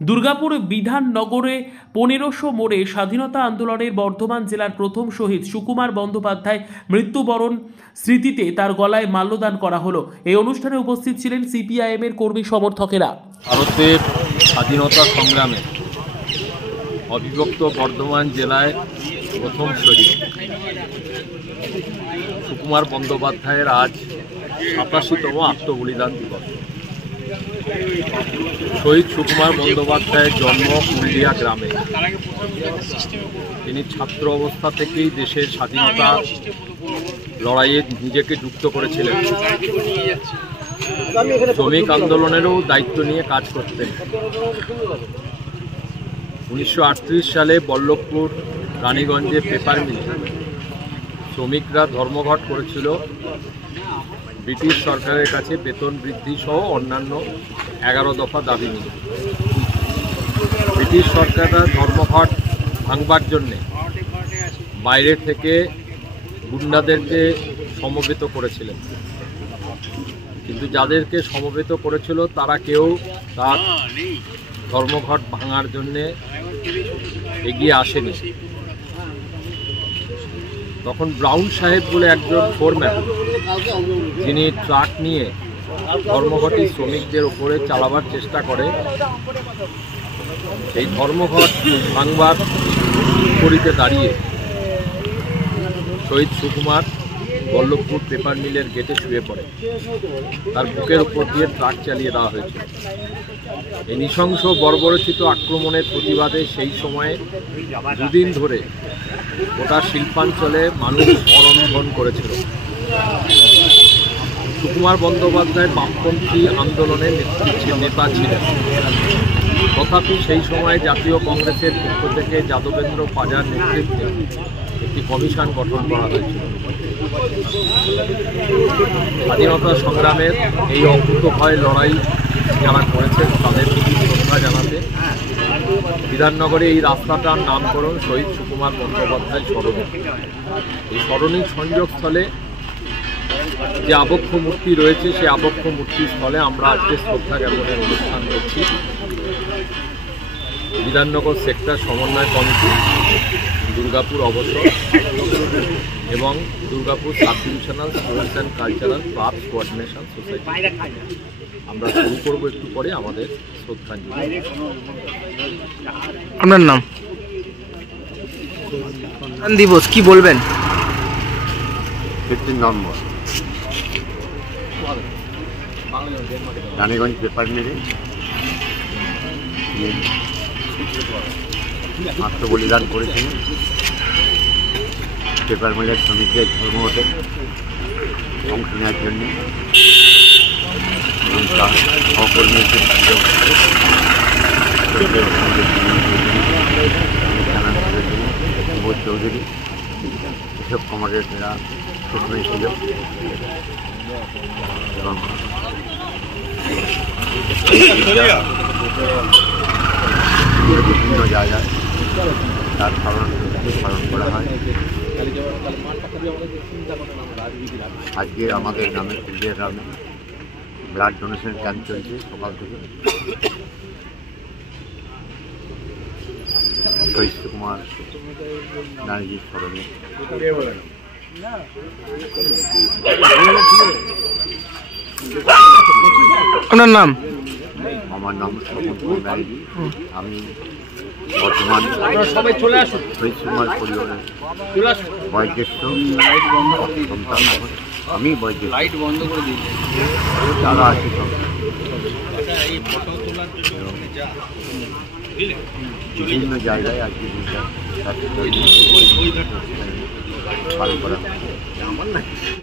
দুর্গাপুর বিধাননগরে 1500 মোড়ে স্বাধীনতা আন্দোলনের বর্ধমান জেলার প্রথম শহীদ সুকুমার বন্দ্যোপাধ্যায় মৃত্যুবরণ স্মৃতিতে তার গলায় মাল্যদান করা হলো। এই অনুষ্ঠানে উপস্থিত ছিলেন সিপিআইএম এর কর্মী সমর্থকেরা। ভারতের স্বাধীনতা সংগ্রামে অবিভক্ত বর্ধমান জেলায় প্রথম শহীদ সুকুমার বন্দ্যোপাধ্যায়ের আজ 87তম আত্মবলিদান দিবস। শহীদ সুকুমার বন্দ্যোপাধ্যায়ের জন্ম পুরুলিয়া গ্রামে। তিনি ছাত্র অবস্থা থেকেই দেশের স্বাধীনতা লড়াইয়ে নিজেকে যুক্ত করেছিলেন। শ্রমিক আন্দোলনেরও দায়িত্ব নিয়ে কাজ করতেন। 1938 সালে বল্লভপুর রানীগঞ্জে পেপার মিলে শ্রমিকরা ধর্মঘট করেছিল ব্রিটিশ সরকারের কাছে বেতন বৃদ্ধি সহ অন্যান্য 11 দফা দাবি নিয়ে। ব্রিটিশ সরকাররা ধর্মঘট ভাঙবার জন্যে বাইরে থেকে গুন্ডাদেরকে সমবেত করেছিলেন, কিন্তু যাদেরকে সমবেত করেছিল তারা কেউ তার ধর্মঘট ভাঙার জন্যে এগিয়ে আসেনি। তখন ব্রাউন সাহেব বলে একজন ফোরম্যান, যিনি ট্রাক নিয়ে ধর্মঘটি শ্রমিকদের উপরে চালাবার চেষ্টা করে, সেই ধর্মঘট ভাঙবার বিপরীতে দাঁড়িয়ে শহীদ সুকুমার বল্লভপুর পেপার মিলের গেটে শুয়ে পড়ে। তার বুকের উপর দিয়ে ট্রাক চালিয়ে দেওয়া হয়েছিল। এই নৃশংস বর্বরচিত আক্রমণের প্রতিবাদে সেই সময়ে দুদিন ধরে গোটা শিল্পাঞ্চলে মানুষ মরণভন করেছিল। সুকুমার বন্দ্যোপাধ্যায় বামপন্থী আন্দোলনের নেতা ছিলেন। তথাপি সেই সময় জাতীয় কংগ্রেসের পক্ষ থেকে যাদবেন্দ্র পাজার নেতৃত্বে একটি কমিশন গঠন করা হয়েছিল। স্বাধীনতা সংগ্রামের এই অকুতোভয় লড়াই যারা করেছেন তাদের প্রতি শ্রদ্ধা জানাতে বিধাননগরে এই রাস্তাটার নামকরণ শহীদ সুকুমার বন্দ্যোপাধ্যায় স্মরণী। এই স্মরণীর সংযোগস্থলে যে আবক্ষ মূর্তি রয়েছে, সেই আবক্ষ মূর্তির স্থলে আমরা আজকে শ্রদ্ধা জ্ঞাপনের অনুষ্ঠান করছি। বিধাননগর সেক্টর সমন্বয় কমিটি, দুর্গাপুর অবসর এবং Durgapur sub divisional sports and cultural clubs coordination society. আমরা শুরু করব একটু পরে আমাদের শ্রদ্ধাঞ্জলি। আপনার নাম দিবস কি বলবেন? 15 নম্বর রানীগঞ্জ পেপার মিলে আত্মবলিদান করেছিলেন। পেপার মিলের শ্রমিকদের ধর্মঘটে অংশ নেওয়ার জন্য সহকর্মী চৌধুরী এসব কমারেডরা সেখানে ছিল এবং বিভিন্ন জায়গায় তার স্মরণ করা হয়। আজকে আমাদের গ্রামে পুরুলিয়া গ্রামে ব্লাড ডোনেশন ক্যাম্প চলছে সকাল থেকে। শহীদ সুকুমার নারীজির স্মরণে আপনার নাম? আমার নাম স্বপন কুমার নারীজি। আমি বর্তমান শহীদ সুকুমার পরিবারের বয়োজ্যেষ্ঠ সন্তান। আমি বয়োজ্যেষ্ঠ, যারা আছে সব বিভিন্ন জায়গায় আজকে পালন করা